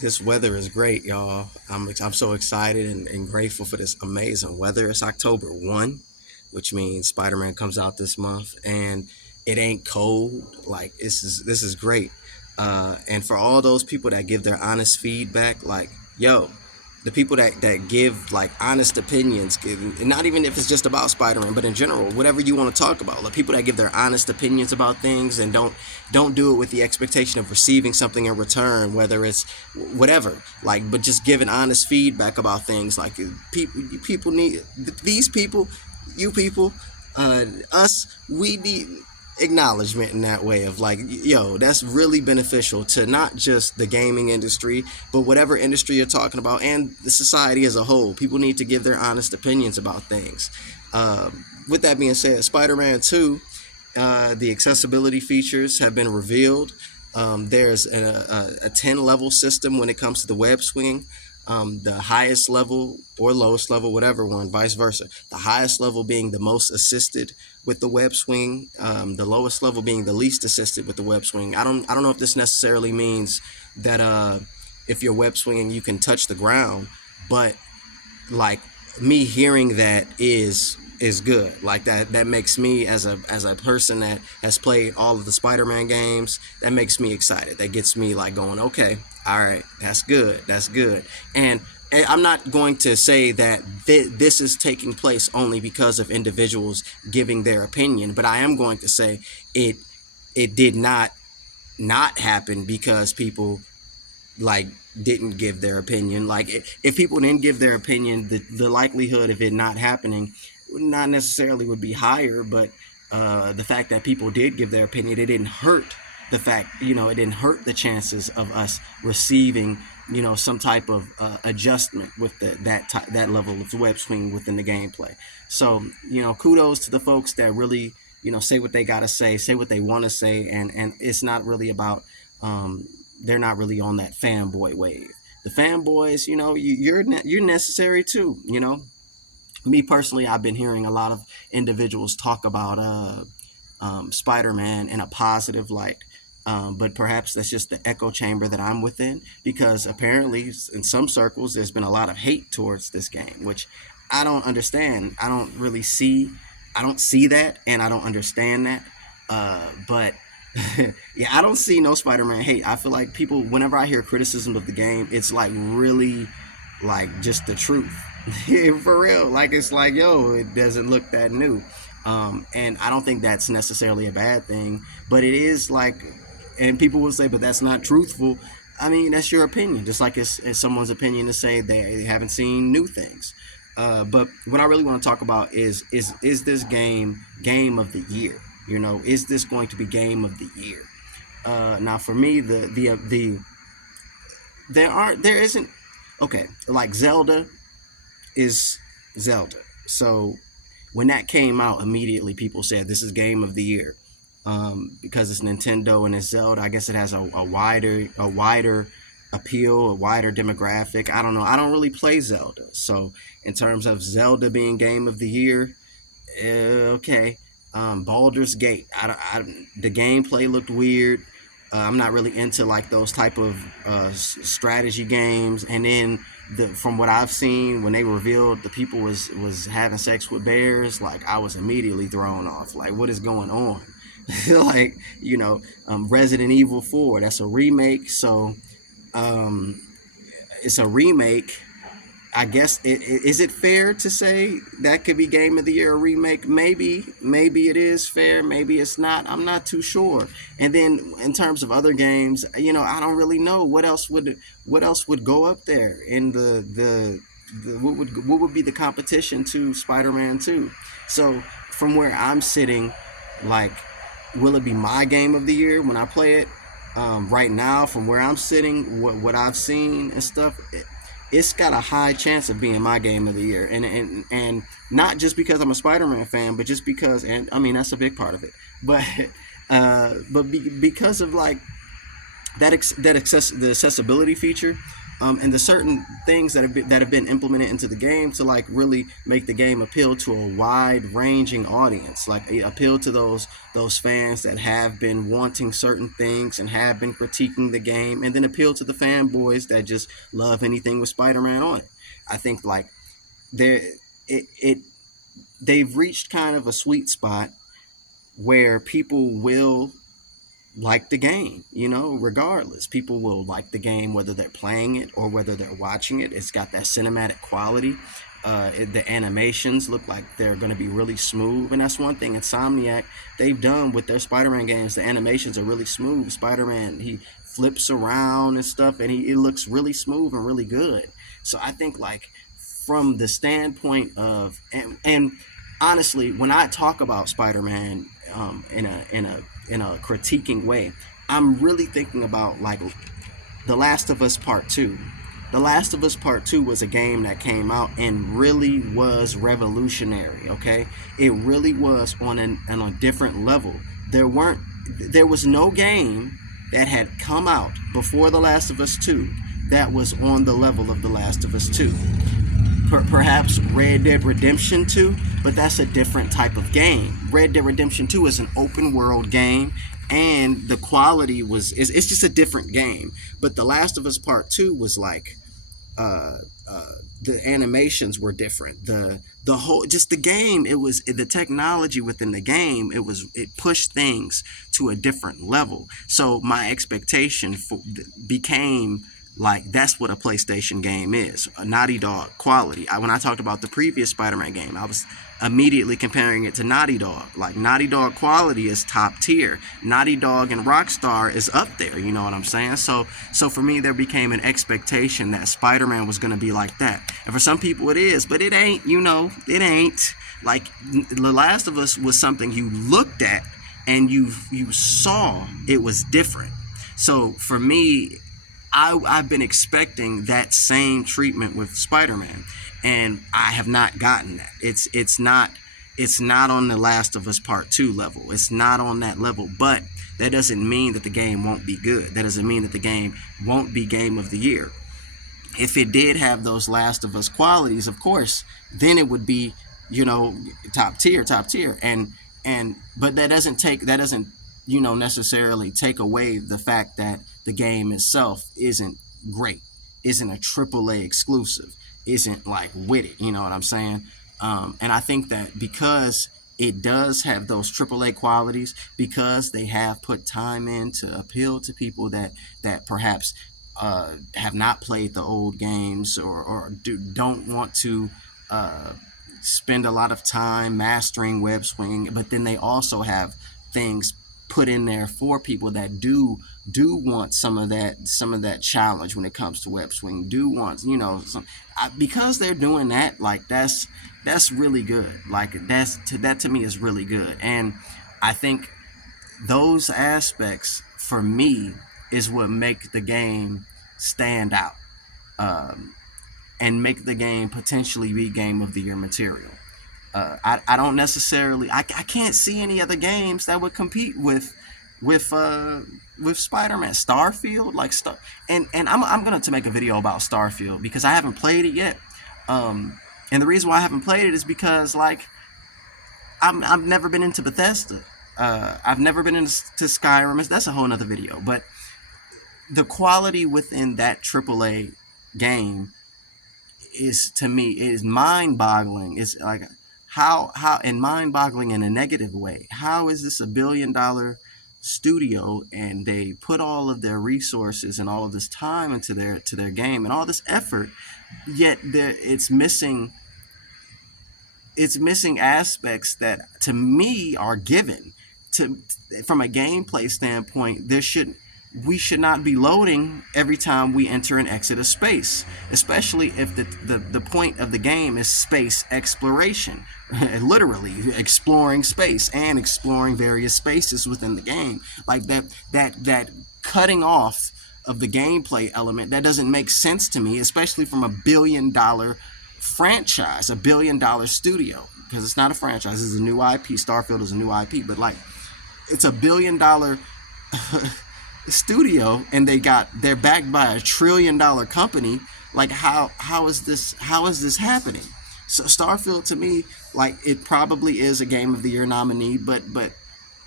This weather is great, y'all. I'm so excited and grateful for this amazing weather. It's October 1, which means Spider-Man comes out this month, and it ain't cold. Like this is great. And for all those people that give their honest feedback, like yo, the people that give like honest opinions, and not even if it's just about Spider-Man, but in general, whatever you want to talk about, like people that give their honest opinions about things and don't do it with the expectation of receiving something in return, whether it's whatever, like, but just giving honest feedback about things. Like people need these people, you people, us, we need acknowledgement in that way of like, yo, that's really beneficial to not just the gaming industry, but whatever industry you're talking about and the society as a whole. People need to give their honest opinions about things. With that being said, Spider-Man 2, the accessibility features have been revealed. There's a 10 level system when it comes to the web swing. The highest level or lowest level, whatever one, vice versa. The highest level being the most assisted with the web swing, the lowest level being the least assisted with the web swing. I don't know if this necessarily means that if you're web swinging you can touch the ground, but like me hearing that is good. Like that makes me as a person that has played all of the Spider-Man games, that makes me excited. That gets me like going, okay, all right, that's good. And I'm not going to say that this is taking place only because of individuals giving their opinion, but I am going to say it it did not happen because people like didn't give their opinion. Like if people didn't give their opinion, the likelihood of it not happening not necessarily would be higher, but the fact that people did give their opinion, it didn't hurt the fact, it didn't hurt the chances of us receiving, some type of adjustment with that level of web swing within the gameplay. So, kudos to the folks that really, say what they gotta say what they want to say, and it's not really about they're not really on that fanboy wave. The fanboys, you're necessary too. Me personally, I've been hearing a lot of individuals talk about Spider-Man in a positive light. But perhaps that's just the echo chamber that I'm within, because apparently in some circles there's been a lot of hate towards this game, which I don't understand. I don't see that, and I don't understand that. But yeah, I don't see no Spider-Man hate. I feel like people, whenever I hear criticism of the game, it's like really like just the truth. For real. Like it's like, yo, it doesn't look that new. And I don't think that's necessarily a bad thing, but it is like, and people will say, but that's not truthful. I mean, that's your opinion, just like it's someone's opinion to say they haven't seen new things. But what I really want to talk about is this game of the year? Is this going to be game of the year? Now, for me, there isn't, okay, like Zelda is Zelda. So when that came out, immediately people said this is game of the year, because it's Nintendo and it's Zelda. I guess it has a wider appeal, a wider demographic. I don't know. I don't really play Zelda, so in terms of Zelda being game of the year, okay. Baldur's Gate. The gameplay looked weird. I'm not really into like those type of strategy games. And then from what I've seen, when they revealed the people was having sex with bears, like I was immediately thrown off. Like, what is going on? Like, Resident Evil 4. That's a remake. So um, it's a remake. I guess is it fair to say that could be game of the year, a remake? Maybe it is fair, maybe it's not. I'm not too sure. And then in terms of other games, I don't really know what else would go up there in the what would be the competition to Spider-Man 2. So from where I'm sitting, like, will it be my game of the year when I play it? Right now, from where I'm sitting, what I've seen and stuff, it's got a high chance of being my game of the year, and not just because I'm a Spider-Man fan, but just because, and I mean that's a big part of it, but because of like the accessibility feature. and the certain things that have been implemented into the game to like really make the game appeal to a wide ranging audience, like appeal to those fans that have been wanting certain things and have been critiquing the game, and then appeal to the fanboys that just love anything with Spider-Man on it. I think like there it they've reached kind of a sweet spot where people will like the game, regardless. People will like the game whether they're playing it or whether they're watching it. It's got that cinematic quality. The animations look like they're going to be really smooth, and that's one thing Insomniac they've done with their Spider-Man games. The animations are really smooth. Spider-Man, he flips around and stuff, and it looks really smooth and really good. So I think like from the standpoint of and honestly, when I talk about Spider-Man in a critiquing way, I'm really thinking about like The Last of Us Part 2. The Last of Us Part 2 was a game that came out and really was revolutionary, okay? It really was on a different level. There was no game that had come out before The Last of Us 2 that was on the level of The Last of Us 2. Perhaps Red Dead Redemption 2, but that's a different type of game. Red Dead Redemption 2 is an open world game, and the quality it's just a different game. But The Last of Us Part 2 was like uh, the animations were different. The whole just the game, it was the technology within the game. It pushed things to a different level. So my expectation became like that's what a PlayStation game is, a Naughty Dog quality. When I talked about the previous Spider-Man game, I was immediately comparing it to Naughty Dog. Like Naughty Dog quality is top tier. Naughty Dog and Rockstar is up there. You know what I'm saying? So for me, there became an expectation that Spider-Man was going to be like that. And for some people, it is, but it ain't. It ain't. Like The Last of Us was something you looked at and you saw it was different. So for me, I've been expecting that same treatment with Spider-Man, and I have not gotten that. It's not on The Last of Us Part 2 level. It's not on that level, but that doesn't mean that the game won't be good. That doesn't mean that the game won't be Game of the Year. If it did have those Last of Us qualities, of course, then it would be, top tier, and but that doesn't necessarily take away the fact that the game itself isn't great, isn't a AAA exclusive, isn't like with it. You know what I'm saying? And I think that because it does have those AAA qualities, because they have put time in to appeal to people that perhaps have not played the old games or don't want to uh, spend a lot of time mastering web swing, but then they also have things put in there for people that do want some of that challenge when it comes to web swing, do want because they're doing that. Like that's really good. Like that to me is really good. And I think those aspects for me is what make the game stand out, um, and make the game potentially be Game of the Year material. I don't necessarily I can't see any other games that would compete with uh with Spider-Man. Starfield, like and I'm gonna to make a video about Starfield because I haven't played it yet. And the reason why I haven't played it is because like I've never been into Bethesda. I've never been into Skyrim. That's a whole nother video. But the quality within that AAA game is, to me, is mind-boggling. It's like how and mind-boggling in a negative way. How is this $1 billion studio and they put all of their resources and all of this time into their game and all this effort, yet it's missing aspects that to me are given to from a gameplay standpoint. We should not be loading every time we enter and exit a space, especially if the point of the game is space exploration, literally exploring space and exploring various spaces within the game. Like that cutting off of the gameplay element, that doesn't make sense to me, especially from $1 billion franchise, $1 billion studio, because it's not a franchise, it's a new IP. Starfield is a new IP, but like it's $1 billion studio and they're backed by $1 trillion company. Like how is this happening? So Starfield to me, like it probably is a game of the year nominee, but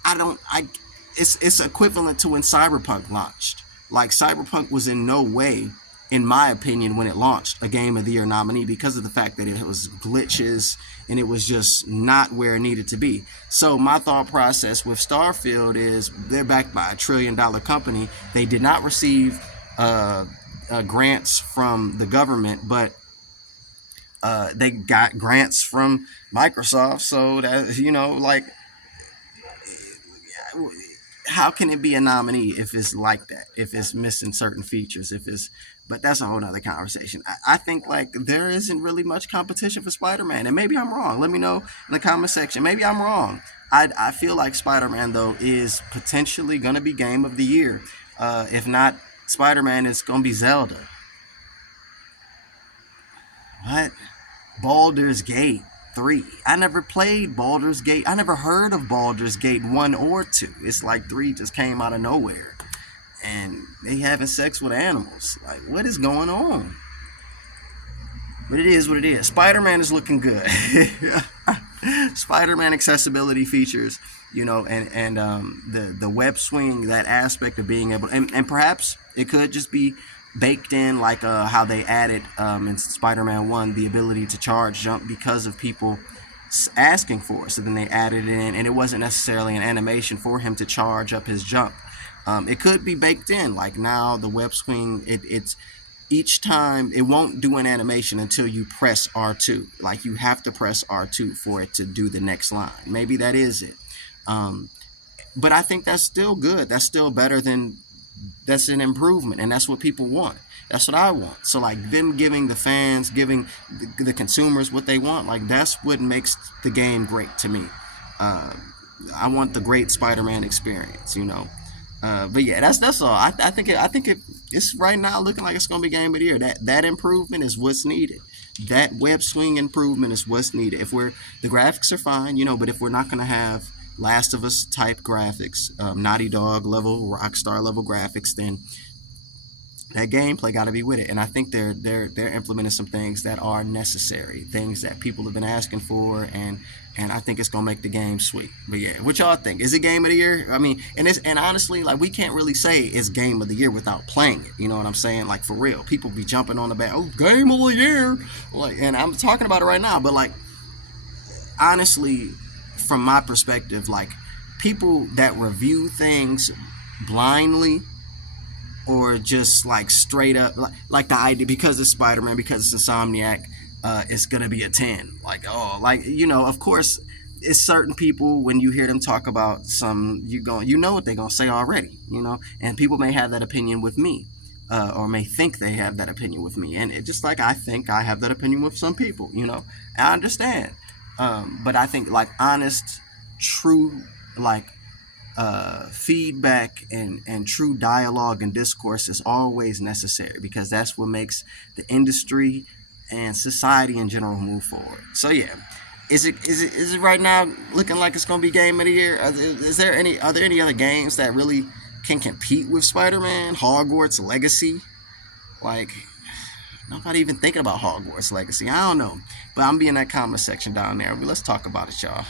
I don't I it's equivalent to when Cyberpunk launched. Like Cyberpunk was in no way, in my opinion, when it launched, a game of the year nominee because of the fact that it was glitches and it was just not where it needed to be. So my thought process with Starfield is they're backed by $1 trillion company. They did not receive grants from the government, but they got grants from Microsoft. So that, like, how can it be a nominee if it's like that? If it's missing certain features? If it's, but that's a whole nother conversation. I think like there isn't really much competition for Spider-Man, and maybe I'm wrong. Let me know in the comment section. Maybe I'm wrong. I feel like Spider-Man though is potentially gonna be game of the year. If not Spider-Man, it's gonna be Zelda. What? Baldur's Gate 3. I never played Baldur's Gate. I never heard of Baldur's Gate 1 or 2. It's like 3 just came out of nowhere. And they having sex with animals. Like, what is going on? But it is what it is. Spider-Man is looking good. Spider-Man accessibility features, and the web swing, that aspect of being able, and perhaps it could just be baked in, like how they added in Spider-Man 1 the ability to charge jump because of people asking for it. So then they added it in, and it wasn't necessarily an animation for him to charge up his jump. It could be baked in, like now the web swing, it's each time it won't do an animation until you press R2. Like you have to press R2 for it to do the next line. Maybe that is it. Um, but I think that's still good. That's still better than, that's an improvement, and that's what people want. That's what I want. So like them giving the fans, giving the consumers what they want, like that's what makes the game great to me. Uh, I want the great Spider-Man experience. But yeah, that's all. It's right now looking like it's gonna be game of the year. That improvement is what's needed. That web swing improvement is what's needed. If we're the graphics are fine, but if we're not gonna have Last of Us type graphics, Naughty Dog level, Rockstar level graphics, then that gameplay got to be with it. And I think they're implementing some things that are necessary, things that people have been asking for, and I think it's gonna make the game sweet. But yeah, what y'all think? Is it game of the year? I mean, and honestly, like we can't really say it's game of the year without playing it. You know what I'm saying? Like for real, people be jumping on the back. Oh, game of the year! Like, and I'm talking about it right now. But like, honestly, from my perspective, like people that review things blindly or just like straight up like the idea because it's Spider-Man, because it's Insomniac, it's gonna be a 10. Like, oh, like, of course it's certain people, when you hear them talk about some, you know what they're gonna say already. And people may have that opinion with me, or may think they have that opinion with me, and it just like I think I have that opinion with some people. I understand. But I think like honest, true, like feedback and true dialogue and discourse is always necessary, because that's what makes the industry and society in general move forward. So yeah, is it right now looking like it's gonna be game of the year? Are there any other games that really can compete with Spider-Man? Hogwarts Legacy, like nobody even thinking about Hogwarts Legacy. I don't know, but I'm be in that comment section down there. Let's talk about it, y'all.